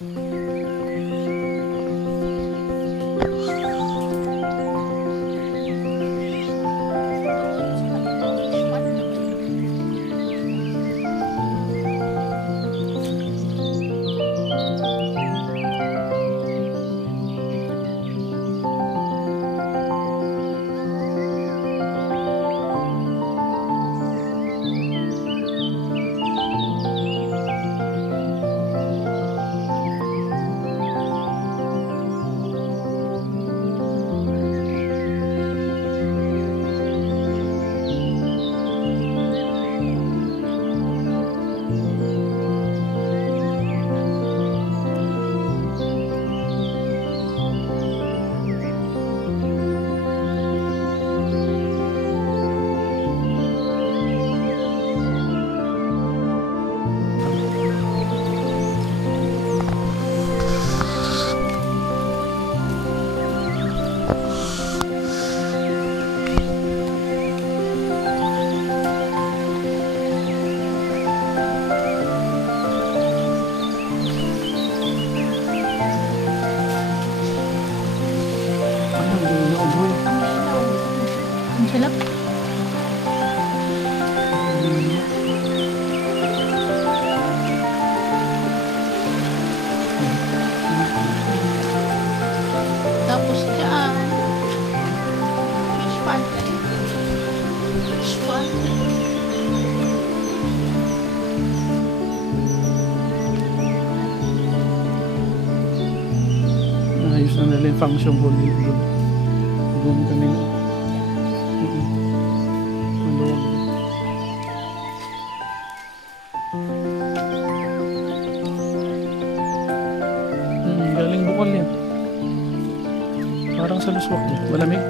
Ang sarap. Tapos dyan, fish pan. Fish pan. Ayos na nila yung function hall dito. Doon kami. Maluwag. Galing bukal yan. Parang sa luswak niya. Malamig.